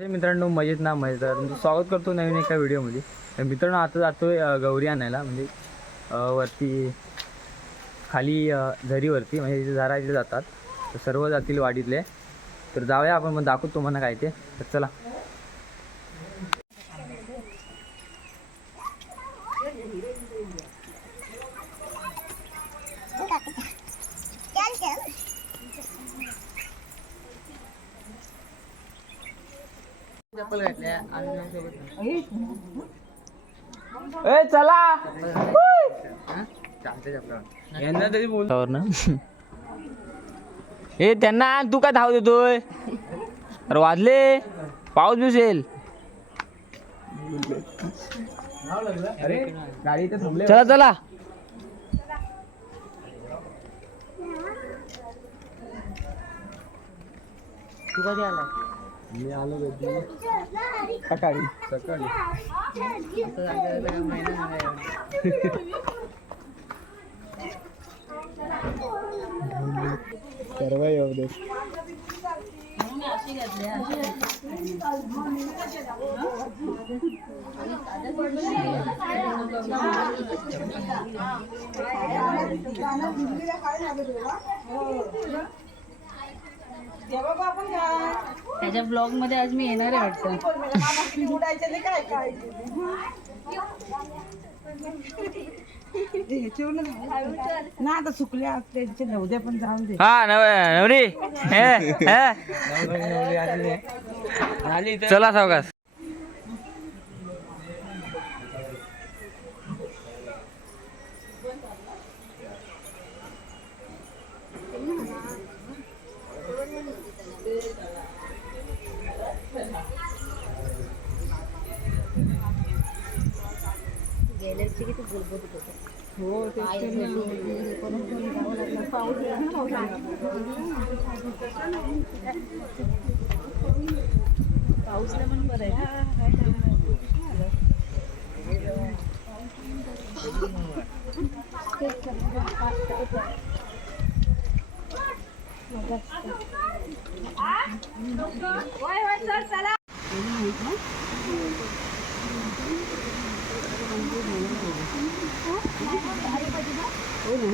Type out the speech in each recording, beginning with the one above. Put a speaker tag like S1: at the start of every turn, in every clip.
S1: हे मित्रांनो मजेत ना मजेत. स्वागत करतो नवीन एका व्हिडिओमध्ये. तर मित्रांनो आता जातोय आहे गौरी आणायला. म्हणजे वरती खाली झरीवरती म्हणजे तिथे झरा इथे जातात. तर सर्व जातील वाडीतले. तर जाऊया आपण मग दाखवतो तुम्हाला काय ते. तर चला. ए चला. यांना तरी बोल. ना. ए त्यांना आण, तू काय धाव देतोय? अरे वाजले. पाऊस बिसेल अरे गाडी तर थांबले चला चला. तू कधी आला मी आलो सकाळी. सकाळी. सर्व येऊ दे.
S2: त्याच्या ब्लॉगमध्ये आज मी येणार आहे वाटतं.
S3: ना आता सुकल्या त्यांचे नवद्या पण जाऊन दे.
S1: हा नव नवरी. हे, हे. चला सावकाश
S2: गेल्या वर्षी किती बुलबुल होतं
S3: हो
S2: पाऊसला पण बरं आहे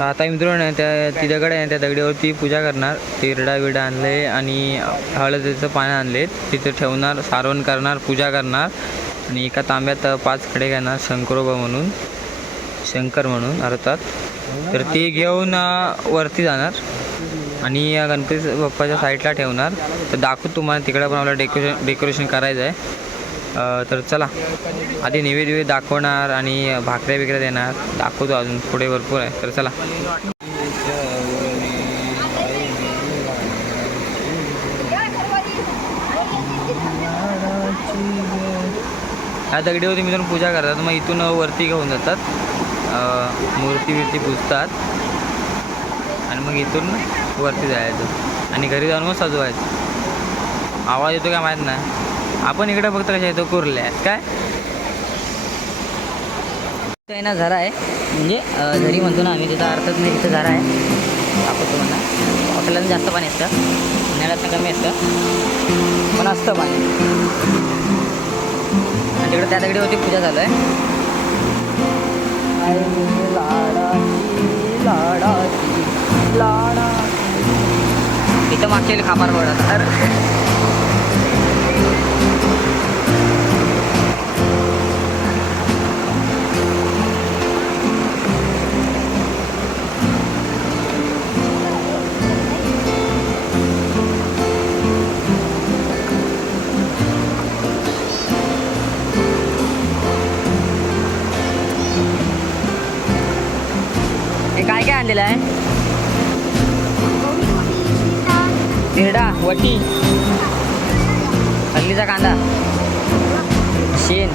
S1: आता मित्रांनो त्या ती दगड आहे त्या दगडीवरती पूजा करणार. तिरडा विडा आणले आणि हळदीचं पानं आणले. तिथे ठेवणार सारवण करणार पूजा करणार. आणि एका तांब्यात पाच खडे घेणार शंकरोबा म्हणून शंकर म्हणून अर्थात. तर ते घेऊन वरती जाणार. आणि गणपती बाप्पाच्या साईडला ठेवणार. तर दाखवू तुम्हाला तिकडे पण आपल्याला डेकोरेशन डेकोरेशन करायचं आहे. तर चला आधी नैवेद्य दाखवणार आणि भाकऱ्या बिकऱ्या देणार. दाखवतो अजून पुढे भरपूर आहे. तर चला. ह्या दगडीवरती मित्रांनो पूजा करतात. मग इथून वरती घेऊन जातात. मूर्ती बिर्ती पुजतात. आणि मग इथून वरती जायचं. आणि घरी जाऊन मग सजवायचं. आवाज येतो काय माहीत नाही. आपण इकडे फक्त कशा येतो कुर्ल्या काय?
S2: तिथं ना झरा आहे. म्हणजे झरी म्हणतो ना आम्ही तिथं अर्थच नाही तिथं झरा आहे. दाखवतो म्हणा पावसाळ्यात जास्त पाणी असतं. उन्हाळ्यात कमी असतं. पण असतं पाणी. आणि तिकडे त्या दगडीवरती पूजा झालं आहे. तिथं मागच्या खापार पडत तर काय आहे हिरडा वटी. हल्लीचा कांदा. शेण.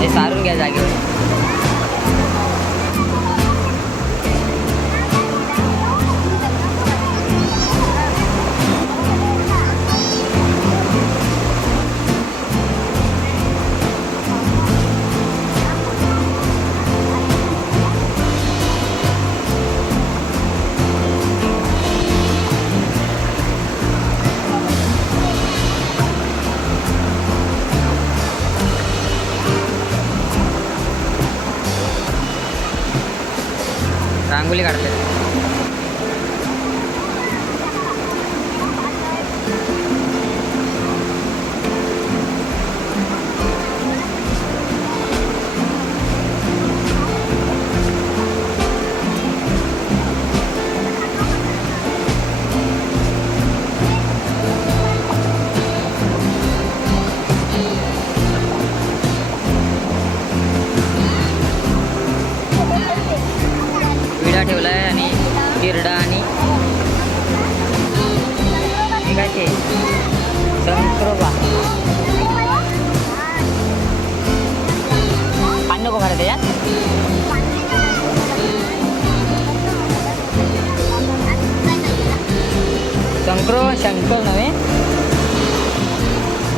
S2: हे सारून घ्या जागेवर. അങ്കുലി കടത്തരുത്. शंकर शंकर नव्हे.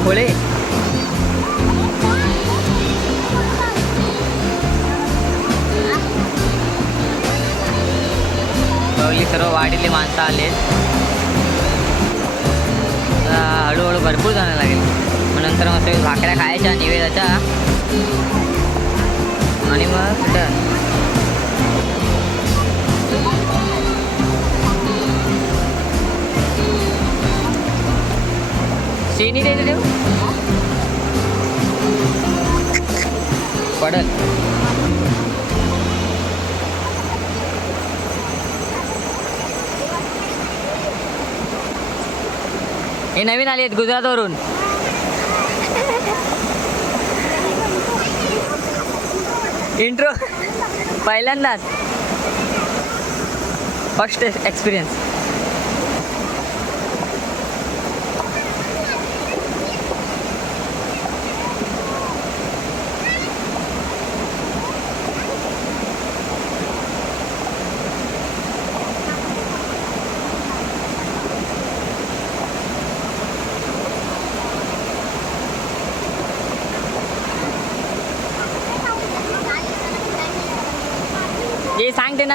S2: खोळे बघली सर्व वाढीले माणसं आले. हळूहळू भरपूर जाणं लागेल. मग नंतर मग सगळे भाकऱ्या खायच्या निवेदाच्या. आणि मग चेनी शेणी देऊ पडल. हे नवीन आले आहेत गुजरातवरून. इंट्रो पहिल्यांदाच. फर्स्ट एक्सपिरियन्स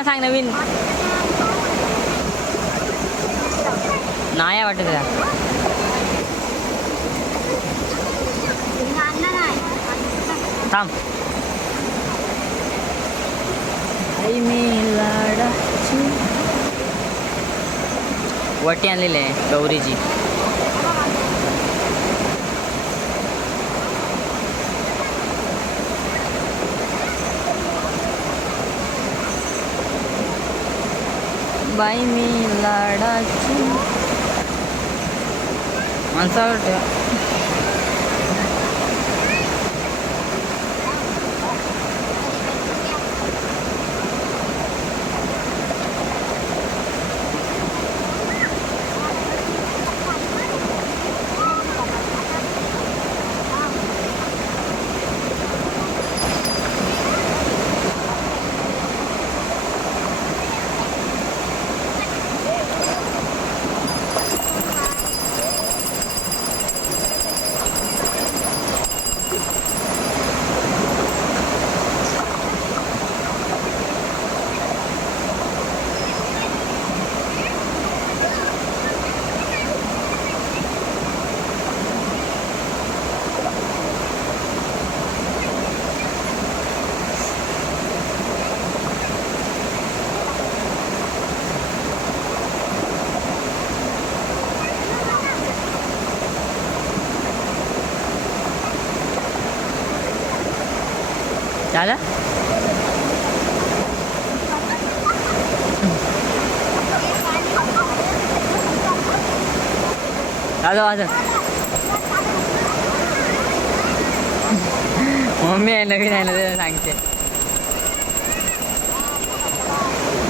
S2: जे सांग नवीन. नाही वाटत त्याला. थांब. वटी आणलेली आहे गौरीची. बाई मी लाडाची. माणसावर ठेवा. झालं? वाजव वाजव मम्मी आहे नवीन आहे ना त्याला सांगते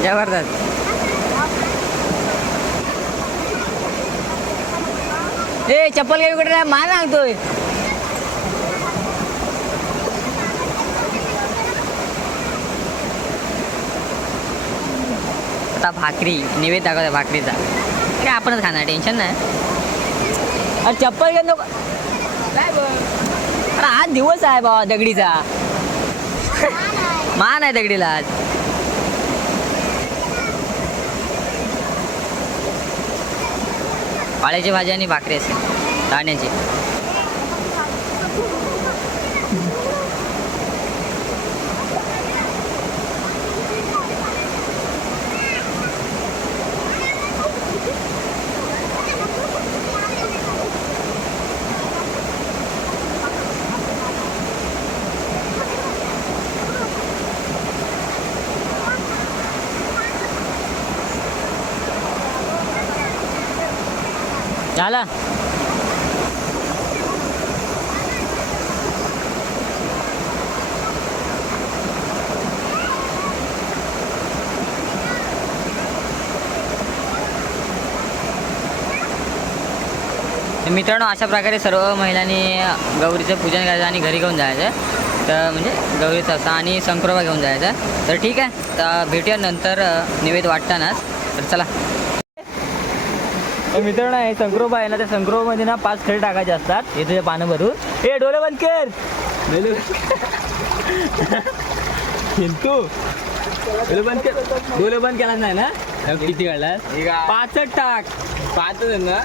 S2: जबरदस्त ए चप्पल काही कुठे नाही मान सांगतोय. आता भाकरी निवेद दाखवतो भाकरीचा. अरे आपणच खाणार टेन्शन नाही. अरे चप्पल घेऊन नको. काय अरे आज दिवस आहे बाबा दगडीचा. मान आहे दगडीला आज. पाळ्याची भाजी आणि भाकरी असेल. दाण्याची. झाला मित्रांनो अशा प्रकारे सर्व महिलांनी गौरीचं पूजन करायचं आणि घरी घेऊन जायचं. तर म्हणजे गौरीचा असा आणि संक्रोबा घेऊन जायचा. तर ठीक आहे तर भेटूया नंतर निवेद वाटतानाच. तर चला.
S4: मित्रांनो हे संक्रोबा आहे ना त्या संक्रोबामध्ये ना पाच खेळ टाकायचे असतात. इथे पानं भरून ए डोळे बंद कर! तू डोळे बंद कर. डोळे बंद केला नाही ना? किती काढला पाचच टाक. पाच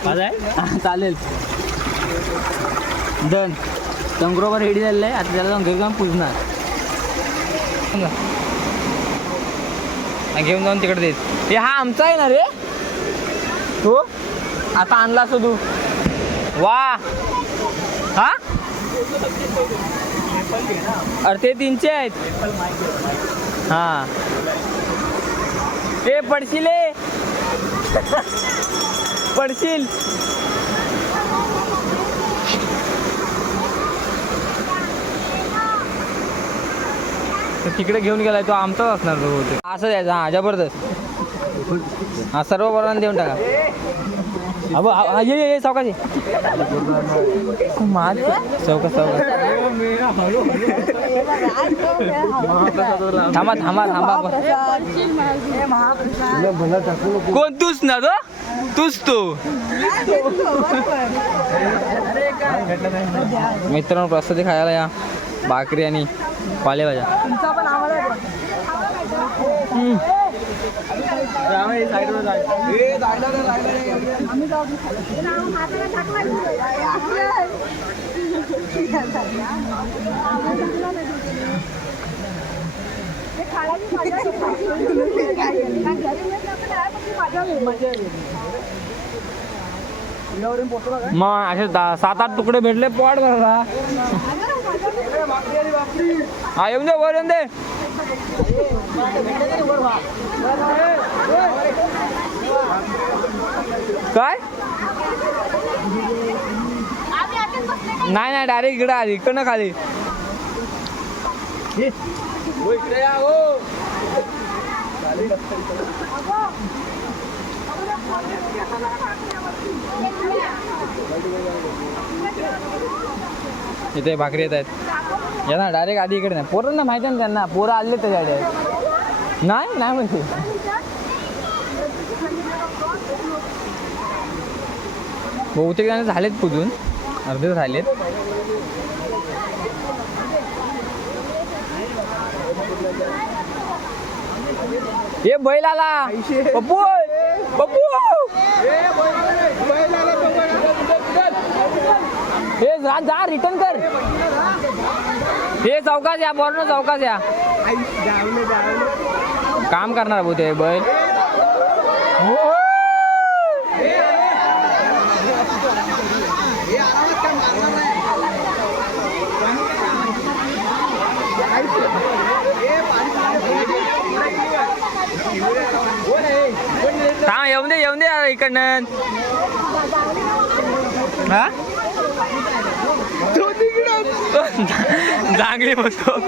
S4: पाच आहे? हा, चालेल. डन. संक्रोबा रेडी झालेला आहे. आता त्याला जाऊन घरी जाऊन पुजणार. हा, घेऊन जाऊन तिकडे देत. हे हा आमचा आहे ना रे? तू आता आणला असं तू. वा. हा? अरे ते तीनशे आहेत. हा. ते पडशील ए. पडशील. तिकडे घेऊन गेलाय तो आमचाच असणार तो असं द्यायचं हा जबरदस्त. हा सर्व बरोबर देऊन टाका. अबो आ- ये ये सावकाश. मार चौका चौका थांबा थांबा थांबा कोण तूच ना तो तूच तू. मित्रांनो प्रसादी खायला या. भाकरी आणि पालेभाज्या. मग असे सात आठ तुकडे भेटले पोट भरला हा येऊन दे वर येऊन दे. काय नाही नाही डायरेक्ट इकडे आली इकडनं खाली इथे भाकरी येत आहेत. या ना डायरेक्ट आधी इकडे नाही. पोरांना माहिती आहे ना त्यांना. पोरं आले त्याच्याकडे नाही नाही माहिती बहुतेक जण झालेत पुजून. अर्धे झालेत. ए बैल आला. पप्पू पप्पू! जा जा रिटर्न कर. हे चौकास या बरं चौकास या. काम करणार भाऊ ते बैल. हा येऊन दे येऊन दे इकडनं. हा? चांगली बघतो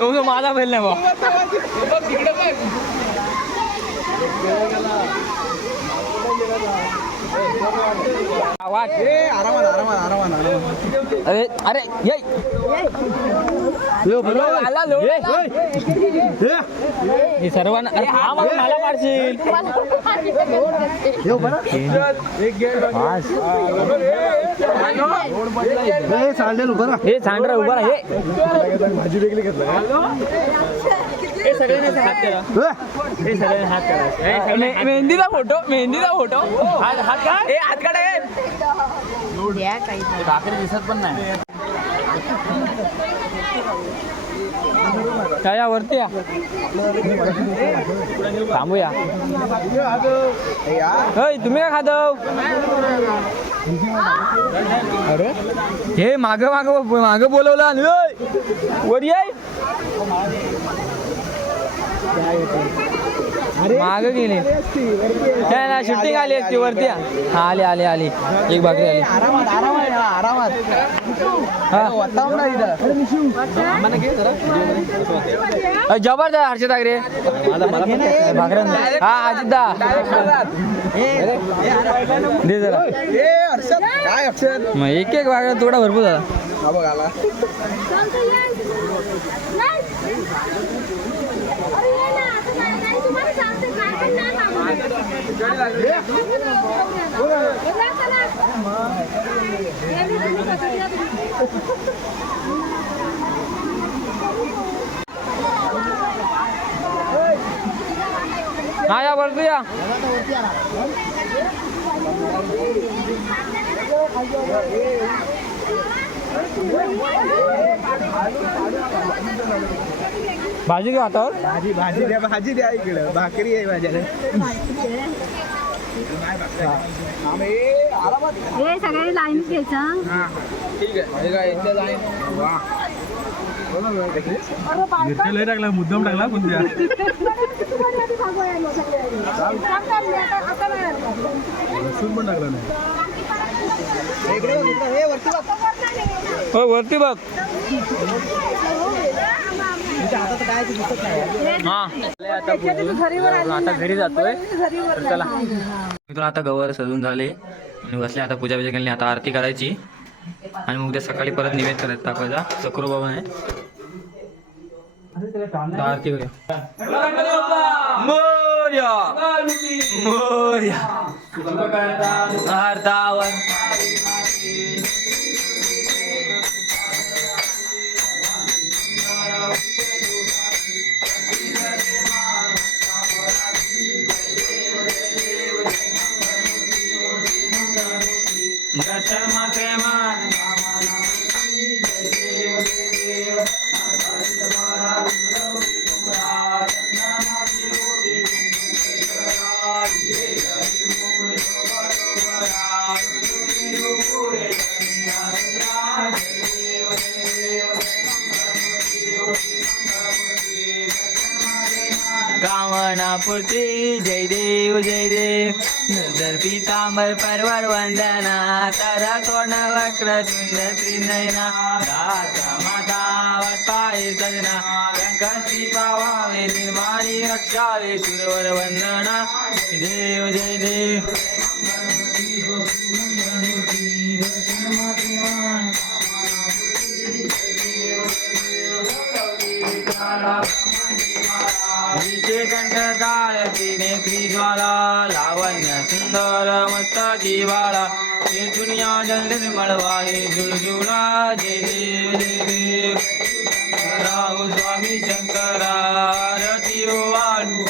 S4: तो माझा बैल नाही बा.
S1: अरे अरे ये. हे सर्वांना हा मला पाडशील हे. सांडर उभा राहा हे मे- मेहंदीचा फोटो मेहंदीचा फोटो. हात हात का ए हात काढा ए. भाकरी दिसत पण नाही. या वरती या. थांबूया. होय तुम्ही काय खात अरे? हे माग माग माग बोलवलं वर ये माग गेली. नाही ना शूटिंग आली असती वरती. हा आली आली आली. एक भाकरी आली. हा. जबरदस्त हर्षद भाकऱ्या हा अजितदा. दे जरा. मग एक एक भाकऱ्या थोडा भरपूर झाला. हा या वरती या. भाजी घेऊ हातावर
S5: भाजी भाजी द्या भाजी द्या इकडं. भाकरी आहे माझ्याकडे.
S6: हे लाईन घ्यायचा
S5: ठीक आहे. टाकला मुद्दाम टाकला पण द्या. लसूण पण टाकला नाही.
S1: हो वरती बघ. आता घरी जातोय. चला. मित्र आता गवर सजून झाले. आणि बसले आता पूजा बिजा केली. आता आरती करायची. आणि मग उद्या सकाळी परत निवेद करायचं दाखवायचा चक्रू बाबा आहे आरती करूया. मोर्या. मोर्या. कामना कामनापुरती जय देव जय देव. नंतर पितांबर परवर वंदना. तारा तोंड वक्र तुंड त्रिनयना. दाता माता पाय सजना व्यंकटी पावावे निर्माणी रक्षावे सुरवर वंदना. जय देव जय देव. Thank you. श्रीकंठ टाळती नेत्री ज्वाला लावण्य सुंदर मस्त बाळा हे दुनिया जल निर्मळवा हे जुळजुळा जे देव देव राहू स्वामी शंकरा आरती वाळू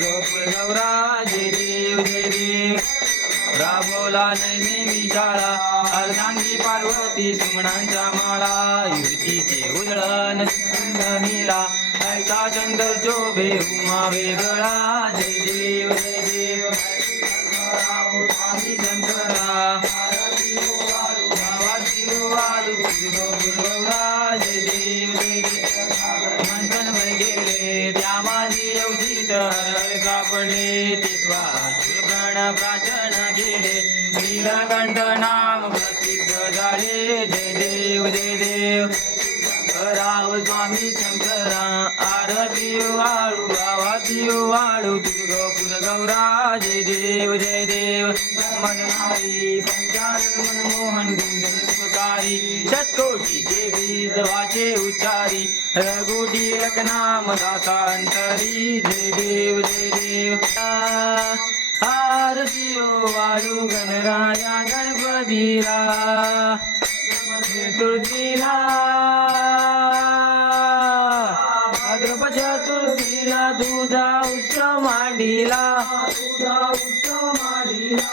S1: गौरा जे देव जे देव राबोला नैनी विशाळा अर्धांगी पार्वती सुमणांच्या माळा युवतीचे उजळण नीला. ऐका चंद्र शोभे उमा वेगळा. जय देव जय देव. स्वामी शंकरा. गावाची जय देव जय देव. मंथन भर गेले त्या माझी अवधीत हर सापडले ते स्वासुर प्राचन केले. नीलकंठ नाम प्रसिद्ध झाले. जय देव जय नाव स्वामी शंकरा आरती वाळू गावाची वाळू तुळगापूर गौरा जय देव जय देव. मनमारी पंचानन मनमोहन गुंजन सुखकारी शतकोटी देवी जवाचे उच्चारी. रघुटी नाम दाता अंतरी जय देव जय देव. आरती वाळू गणराया गणपतीला. चतुर्थीला मांडीला.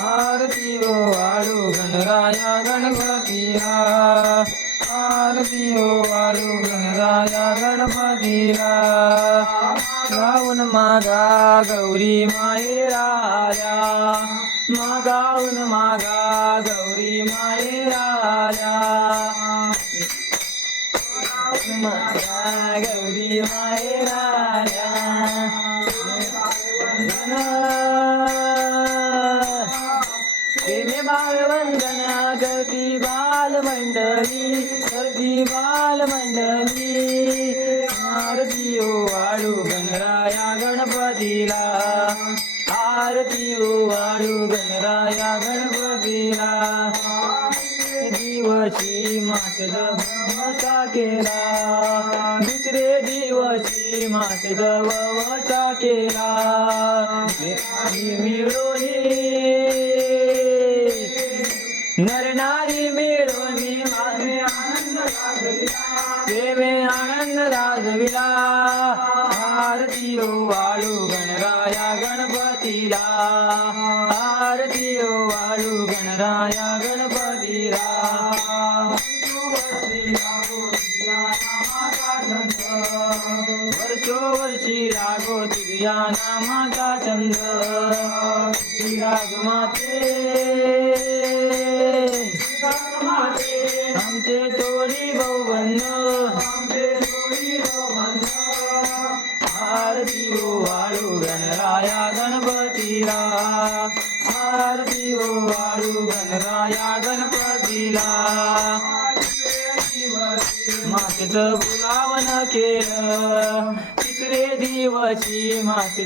S1: आरती ओ वाळू गणराया गणपतीला. आरती ओ वाळू गणराया गणपतीला. गाऊन मागा गौरी माहेराया मागाऊन मागा गौरी माहेराया मागा गौरी माहेराया प्रेमे बालवंदना करती बालमंडली करती बालमंडली Jana.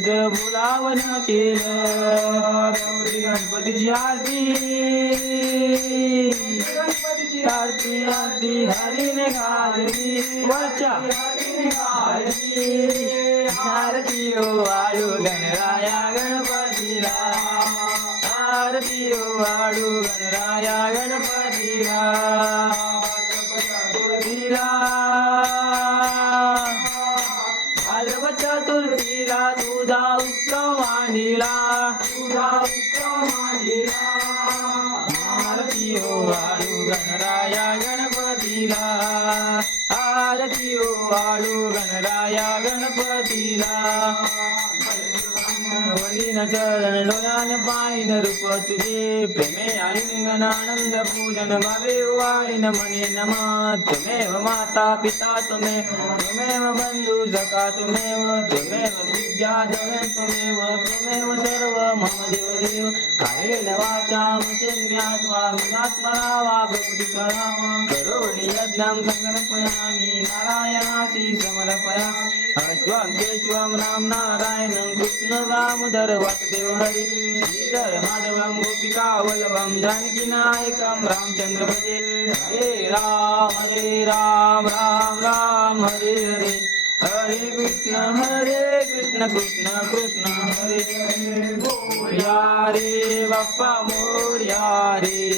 S1: मातेचं बुलावन केलं. गौरी गणपतीची आरती. गणपतीची आरती आरती हरीने घालली वरच्या. आरती ओ वाळू गणराया गणपतीला. आरती ओ वाळू गणराया गणपतीला. वलीन चरण डोळ्यान पाहिन रूप तुझे प्रेमे आलिंगन आनंद पूजन भावे वाळीन मने नम तुमेव माता पिता तुमे तुमेव बंधू जका तुमेव तुमेव विद्या जगन तुमेव तुमेव सर्व मम देव देव कायेन वाचा मचेंद्रियात्मा विनात्मा वा प्रकृती करा करोडि यज्ञं संकल्पयामि नारायणासी समर्पया। अश्वं केशवं राम नारायणं कृष्ण दामोदर वासुदेव हरि श्रीधर माधवं गोपिका वल्लभं जानकी नायकं रामचंद्र भजे हरे राम हरे राम राम राम हरे हरे हरे कृष्ण हरे कृष्ण कृष्ण कृष्ण हरे हरे मोर्या रे बाप्पा मोर्या रे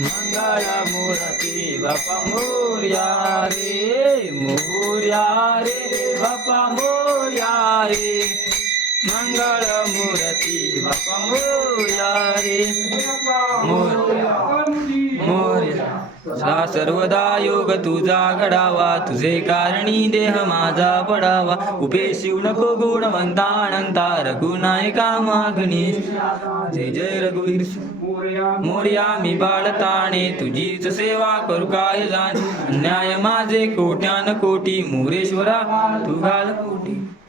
S1: मंगळ मूर्ती बाप्पा मोर्या रे मोर्या रे बाप्पा मोर्या रे मंगळ मूर्ती बाप्पा मोर्या मोर्या मोर्या. सा सर्वदा योग तुझा घडावा. तुझे कारणी देह माझा पडावा. उभे शिव नको गुणवंता अनंता रघुनायका मागणी. जय जय रघुवीर. मोर्या मी बाळताणे तुझीच सेवा करू काय जाण? अन्याय माझे कोट्यान कोटी. मोरेश्वरा तू घाल कोटी.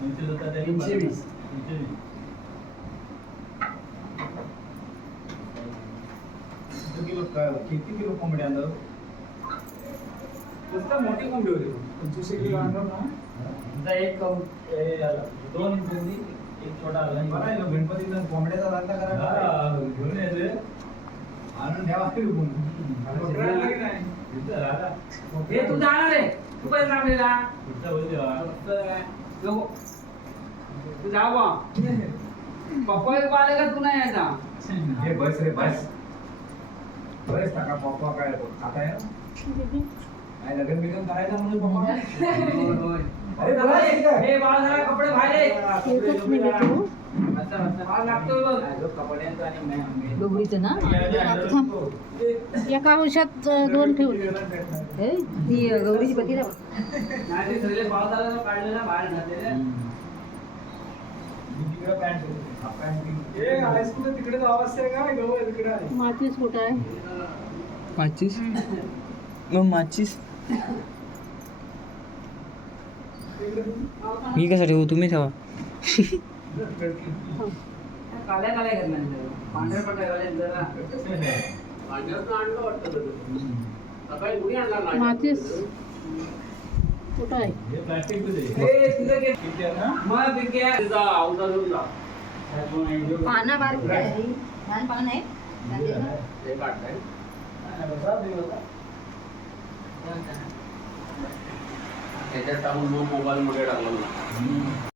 S5: तीनशे वीस. किती किलो काय किती किलो कोंबडी आणलं? मोठी कोंबडी होती. पंचवीसशे किलो आणलं ना? एक दोन कोंबडी एक छोटा आला. गणपतीला कोंबड्याचा धंदा करा घेऊन यायचे आणून ठेवा
S3: हे तू जाणार आहे. तू काय सांगलेला तू जा बा पप्पा आले का तू नाही यायचा
S5: हे बस रे बस. बस टाका पप्पा काय खाता आहे काय लग्न बिगन म्हणून पप्पा? अरे बोला हे?
S3: हे बाळा जरा कपडे बाहेर
S6: हो. एका औषध दोन ठेवले
S2: गौरीची पती
S3: झालं ना,
S6: मातीच कुठं आहे?
S1: माचीस? मग माचीस? मी कसं ठेवू तुम्ही ठेवा.
S3: काल्या काल्या. पांढऱ्या पांढऱ्या
S6: आहे
S5: किती आहे.
S2: पानं बारीक आहे. लहान पान आहे?
S7: त्याच्यात टाकून मग मोबाईल मध्ये टाकलं